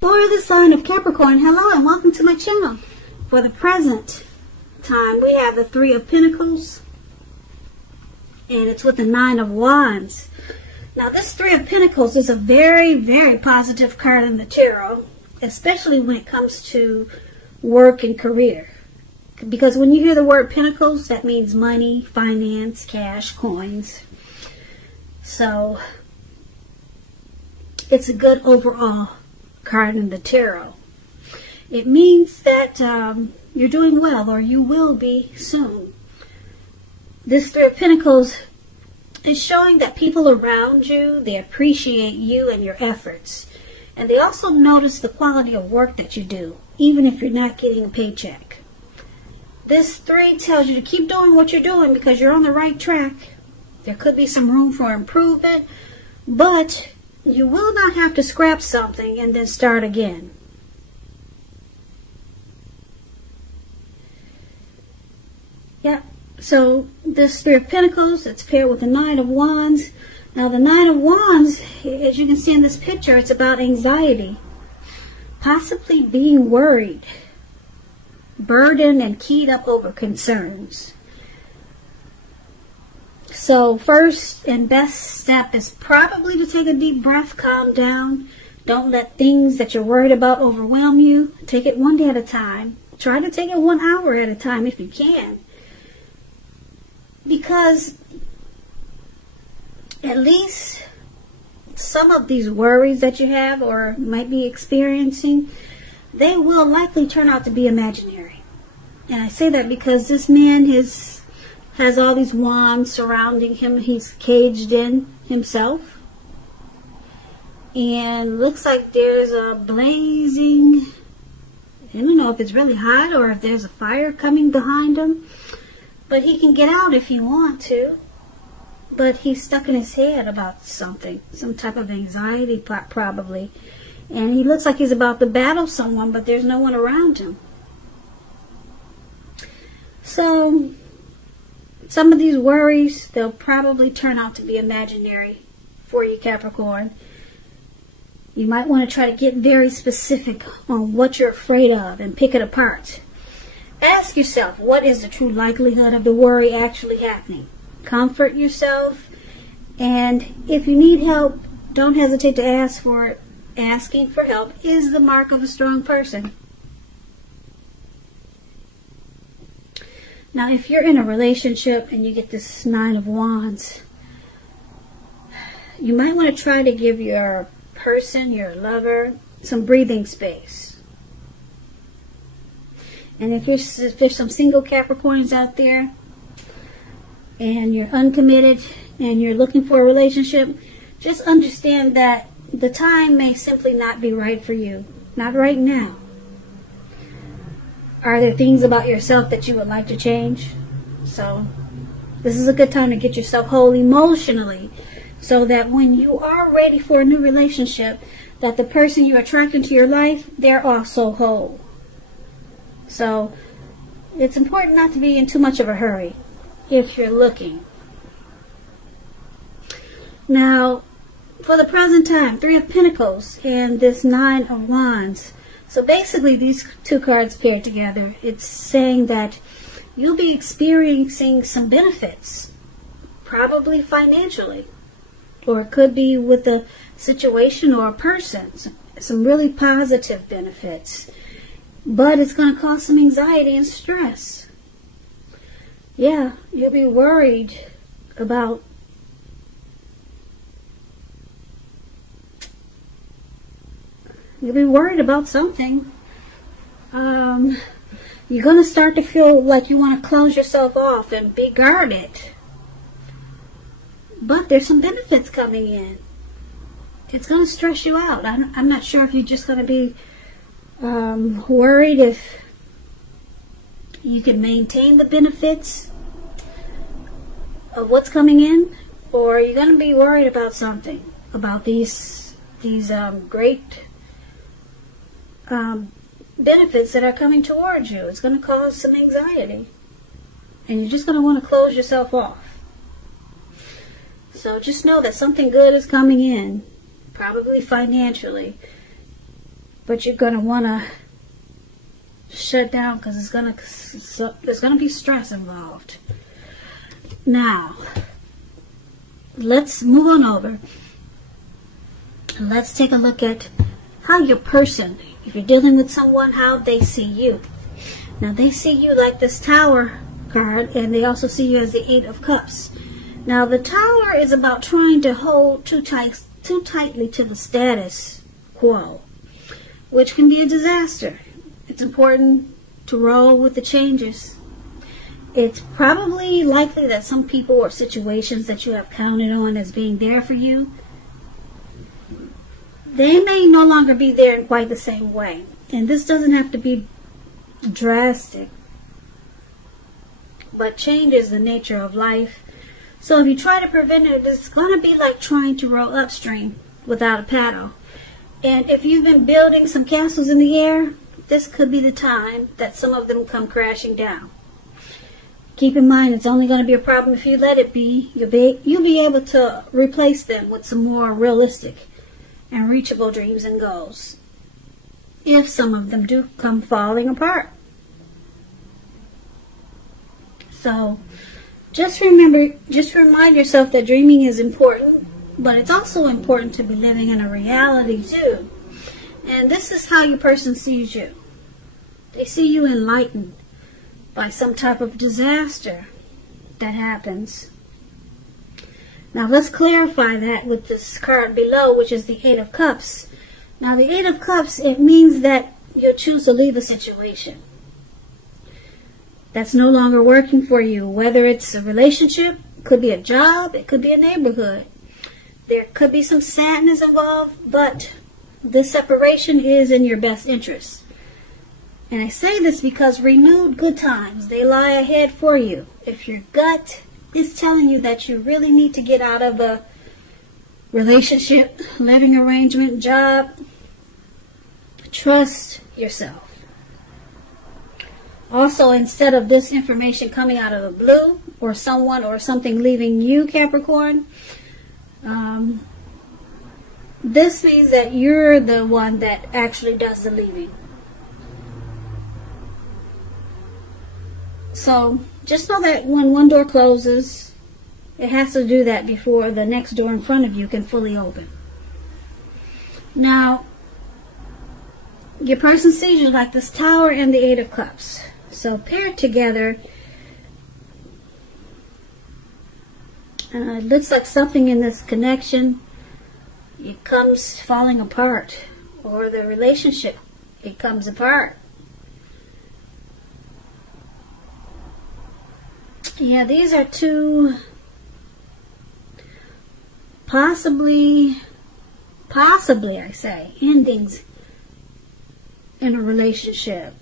For the sign of Capricorn, hello and welcome to my channel. For the present time, we have the Three of Pentacles, and it's with the Nine of Wands. Now, this Three of Pentacles is a very, very positive card in the tarot, especially when it comes to work and career. Because when you hear the word Pentacles, that means money, finance, cash, coins. So, it's a good overall card in the tarot. It means that you're doing well, or you will be soon. This Three of Pentacles is showing that people around you, they appreciate you and your efforts. And they also notice the quality of work that you do, even if you're not getting a paycheck. This three tells you to keep doing what you're doing because you're on the right track. There could be some room for improvement, but you will not have to scrap something and then start again. Yeah, so this Three of Pentacles, it's paired with the Nine of Wands. Now the Nine of Wands, as you can see in this picture, it's about anxiety. Possibly being worried, burdened, and keyed up over concerns. So first and best step is probably to take a deep breath, calm down. Don't let things that you're worried about overwhelm you. Take it one day at a time. Try to take it 1 hour at a time if you can. Because at least some of these worries that you have or might be experiencing, they will likely turn out to be imaginary. And I say that because this man has all these wands surrounding him. He's caged in himself. And looks like there's a blazing, I don't know if it's really hot or if there's a fire coming behind him. But he can get out if he wants to. But he's stuck in his head about something. Some type of anxiety probably. And he looks like he's about to battle someone, but there's no one around him. So some of these worries, they'll probably turn out to be imaginary for you, Capricorn. You might want to try to get very specific on what you're afraid of and pick it apart. Ask yourself, what is the true likelihood of the worry actually happening? Comfort yourself, and if you need help, don't hesitate to ask for it. Asking for help is the mark of a strong person. Now, if you're in a relationship and you get this Nine of Wands, you might want to try to give your person, your lover, some breathing space. And if there's some single Capricorns out there and you're uncommitted and you're looking for a relationship, just understand that the time may simply not be right for you. Not right now. Are there things about yourself that you would like to change? So this is a good time to get yourself whole emotionally so that when you are ready for a new relationship, that the person you're attracting to your life, they're also whole. So it's important not to be in too much of a hurry if you're looking. Now, for the present time, Three of Pentacles and this Nine of Wands. So basically these two cards paired together, it's saying that you'll be experiencing some benefits, probably financially, or it could be with a situation or a person, some really positive benefits. But it's going to cause some anxiety and stress. Yeah, you'll be worried about something. You're going to start to feel like you want to close yourself off and be guarded. But there's some benefits coming in. It's going to stress you out. I'm not sure if you're just going to be worried if you can maintain the benefits of what's coming in, or you're going to be worried about something, about these great benefits that are coming towards you. It's going to cause some anxiety, and you're just going to want to close yourself off. So just know that something good is coming in, probably financially. but you're going to want to shut down because there's going to be stress involved. Now, let's move on over. Let's take a look at how your person, if you're dealing with someone, how they see you. Now, they see you like this Tower card, and they also see you as the Eight of Cups. Now, the Tower is about trying to hold too tightly to the status quo, which can be a disaster. It's important to roll with the changes. It's probably likely that some people or situations that you have counted on as being there for you, they may no longer be there in quite the same way. And this doesn't have to be drastic, but change is the nature of life. So if you try to prevent it, it's going to be like trying to row upstream without a paddle. And if you've been building some castles in the air, this could be the time that some of them come crashing down. Keep in mind, it's only going to be a problem if you let it be. You'll be able to replace them with some more realistic and reachable dreams and goals, if some of them do come falling apart. So just remind yourself that dreaming is important, but it's also important to be living in a reality too. And this is how your person sees you. They see you enlightened by some type of disaster that happens. Now let's clarify that with this card below, which is the Eight of Cups. Now the Eight of Cups, it means that you'll choose to leave a situation that's no longer working for you, whether it's a relationship, could be a job, it could be a neighborhood. There could be some sadness involved, but this separation is in your best interest. And I say this because renewed good times, they lie ahead for you. If your gut is telling you that you really need to get out of a relationship, living arrangement, job, trust yourself. Also, instead of this information coming out of the blue, or someone or something leaving you, Capricorn, this means that you're the one that actually does the leaving. So just know that when one door closes, it has to do that before the next door in front of you can fully open. Now, your person sees you like this Tower and the Eight of Cups. So paired together, it looks like something in this connection, it comes falling apart, or the relationship, it comes apart. Yeah, these are two possibly I say, endings in a relationship.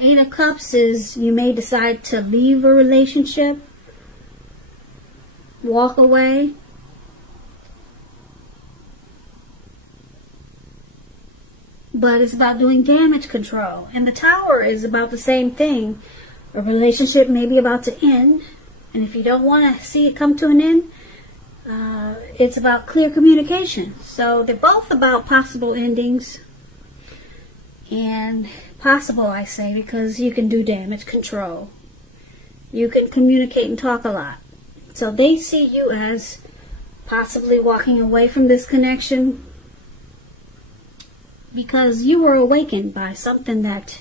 Eight of Cups is you may decide to leave a relationship, walk away. But it's about doing damage control. And the Tower is about the same thing. A relationship may be about to end, and if you don't want to see it come to an end, it's about clear communication. So they're both about possible endings, and possible I say because you can do damage control. You can communicate and talk a lot. So they see you as possibly walking away from this connection because you were awakened by something that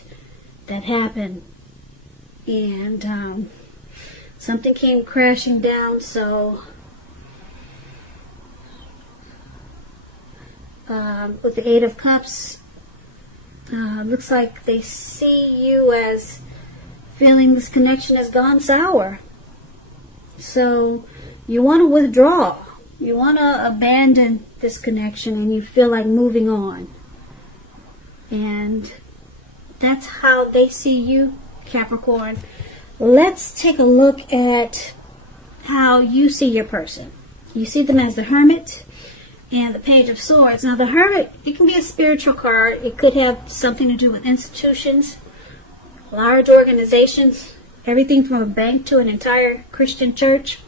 happened. And something came crashing down, so with the Eight of Cups, looks like they see you as feeling this connection has gone sour. So you want to withdraw. You want to abandon this connection, and you feel like moving on. And that's how they see you, Capricorn. Let's take a look at how you see your person. You see them as the Hermit and the Page of Swords. Now the Hermit, it can be a spiritual card. It could have something to do with institutions, large organizations, everything from a bank to an entire Christian church.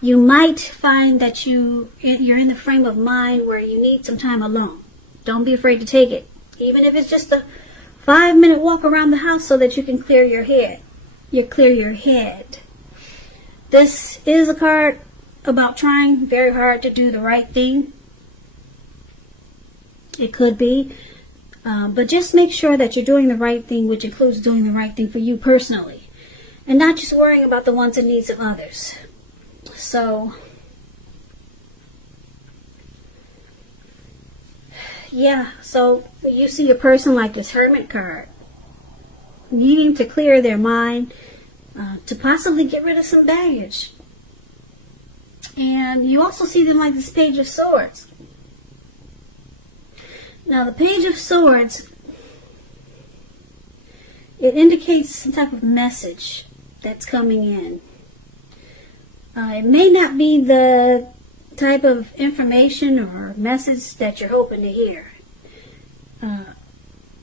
You might find that you're in the frame of mind where you need some time alone. Don't be afraid to take it. Even if it's just a 5-minute walk around the house so that you can clear your head. Clear your head. This is a card about trying very hard to do the right thing. It could be. But just make sure that you're doing the right thing, which includes doing the right thing for you personally. And not just worrying about the wants and needs of others. So, yeah, so you see a person like this Hermit card needing to clear their mind to possibly get rid of some baggage. And you also see them like this Page of Swords. Now the Page of Swords, it indicates some type of message that's coming in. It may not be the type of information or message that you're hoping to hear.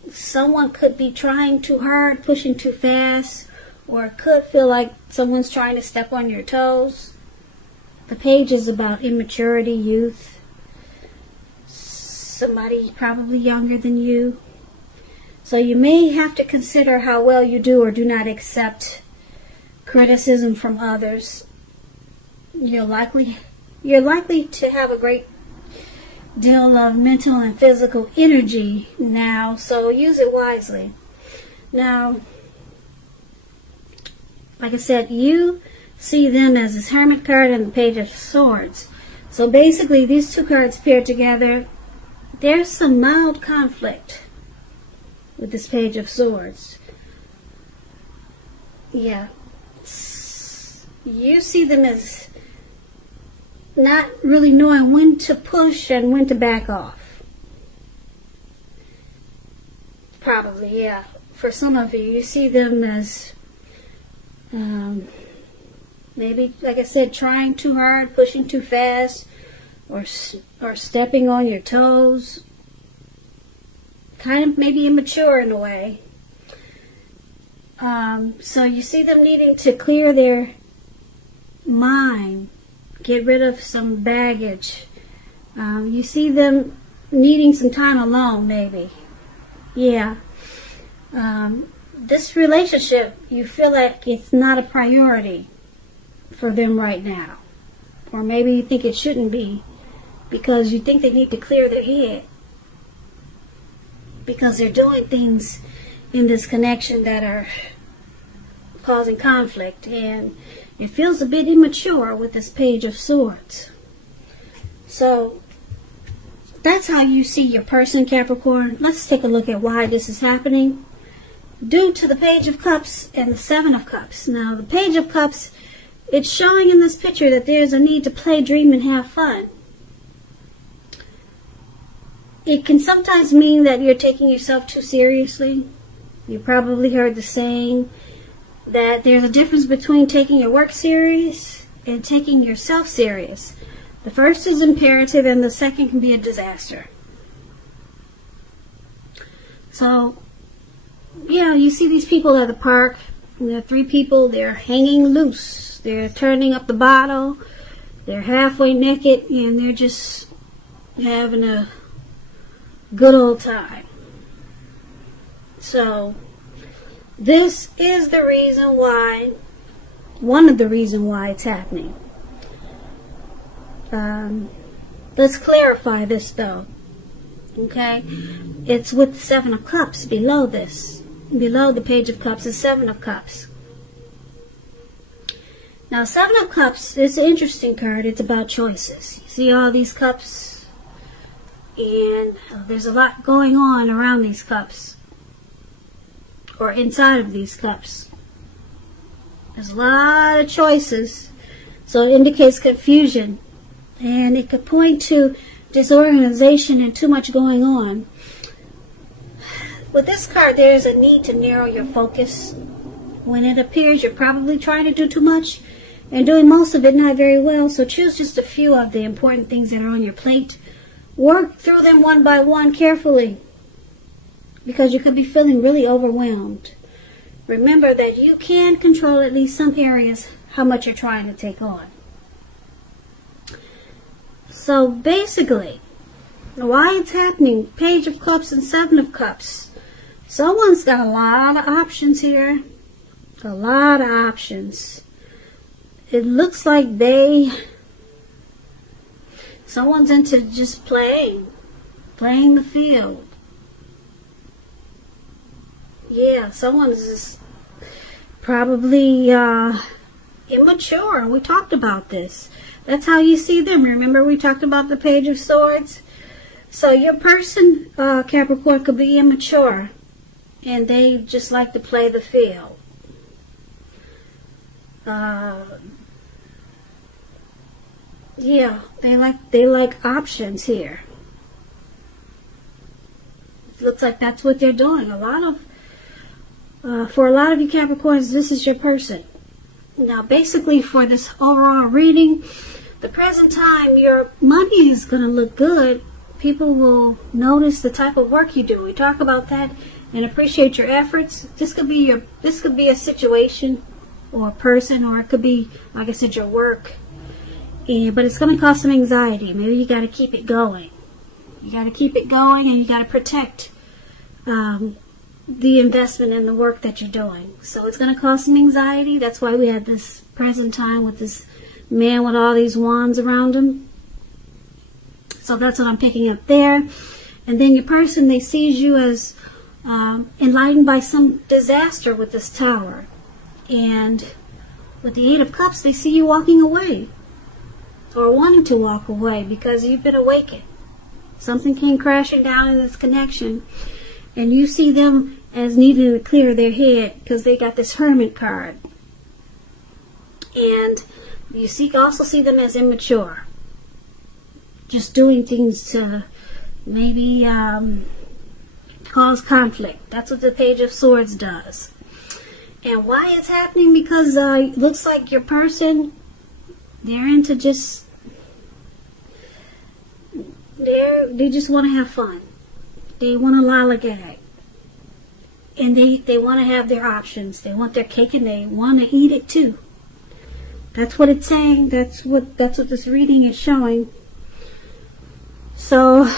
Someone could be trying too hard, pushing too fast, or it could feel like someone's trying to step on your toes. The page is about immaturity, youth. Somebody probably younger than you. So you may have to consider how well you do or do not accept criticism from others. You're likely to have a great deal of mental and physical energy now, so use it wisely. Now, like I said, you see them as this Hermit card and the Page of Swords. So basically, these two cards paired together, there's some mild conflict with this Page of Swords. Yeah. You see them as not really knowing when to push and when to back off. Probably, yeah. For some of you, you see them as maybe, like I said, trying too hard, pushing too fast, or stepping on your toes. Kind of maybe immature in a way. So you see them needing to clear their mind, get rid of some baggage. You see them needing some time alone, maybe. Yeah. This relationship, you feel like it's not a priority for them right now. Or maybe you think it shouldn't be, because you think they need to clear their head. Because they're doing things in this connection that are causing conflict, and it feels a bit immature with this Page of Swords. So that's how you see your person, Capricorn. Let's take a look at why this is happening. Due to the Page of Cups and the Seven of Cups. Now the Page of Cups, it's showing in this picture that there's a need to play, dream, and have fun. It can sometimes mean that you're taking yourself too seriously. You probably heard the saying that there's a difference between taking your work serious and taking yourself serious. The first is imperative and the second can be a disaster. So, yeah, you see these people at the park. There are 3 people. They're hanging loose. They're turning up the bottle. They're halfway naked, and they're just having a good old time. So, this is the reason why, one of the reasons why it's happening. Let's clarify this though. Okay? It's with the Seven of Cups below this. Below the Page of Cups is Seven of Cups. Now, Seven of Cups is an interesting card. It's about choices. You see all these cups? And there's a lot going on around these cups. Or inside of these cups. There's a lot of choices. So it indicates confusion. And it could point to disorganization and too much going on. With this card, there is a need to narrow your focus. When it appears you're probably trying to do too much and doing most of it not very well. So choose just a few of the important things that are on your plate. Work through them one by one carefully, because you could be feeling really overwhelmed. Remember that you can control at least some areas how much you're trying to take on. So basically, Why it's happening? Page of Cups and Seven of Cups. Someone's got a lot of options here. A lot of options. It looks like someone's into just playing the field. Yeah, someone's just probably immature. We talked about this. That's how you see them. Remember we talked about the Page of Swords? So your person, Capricorn, could be immature, and they just like to play the field. Yeah, they like options here. It looks like that's what they're doing. For a lot of you Capricorns, this is your person. Now, basically, for this overall reading, the present time, your money is going to look good. People will notice the type of work you do. We talk about that and appreciate your efforts. This could be a situation or a person, or it could be, like I said, your work. But it's going to cause some anxiety. Maybe you got to keep it going. You got to keep it going, and you got to protect the investment in the work that you're doing. So it's going to cause some anxiety. That's why we had this present time with this man with all these wands around him. So that's what I'm picking up there. And then your person, they sees you as enlightened by some disaster with this Tower. And with the Eight of Cups, they see you walking away, or wanting to walk away, because you've been awakened. Something came crashing down in this connection, and you see them as needing to clear their head because they got this Hermit card. And you also see them as immature, just doing things to maybe cause conflict. That's what the Page of Swords does. And why it's happening? Because it looks like your person, they're into just, they just want to have fun. They want to lollygag. And they want to have their options. They want their cake and they want to eat it too. That's what it's saying. That's what this reading is showing. So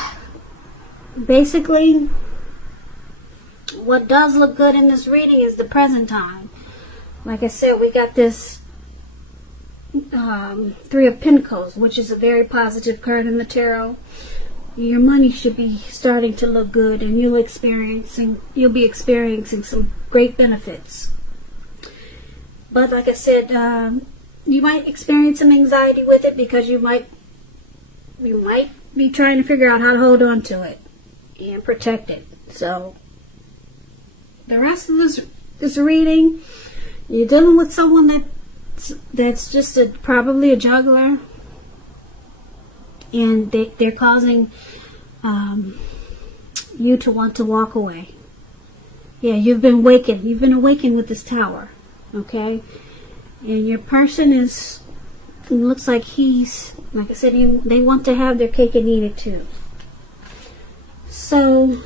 basically, what does look good in this reading is the present time. Like I said, we got this Three of Pentacles, which is a very positive card in the tarot. Your money should be starting to look good, and you'll be experiencing some great benefits. But like I said, you might experience some anxiety with it, because you might be trying to figure out how to hold on to it and protect it. So the rest of this reading, you're dealing with someone that's just probably a juggler, and they're causing you to want to walk away. Yeah, you've been awakened. You've been awakened with this Tower, okay? And your person it looks like he's, like I said, they want to have their cake and eat it too. So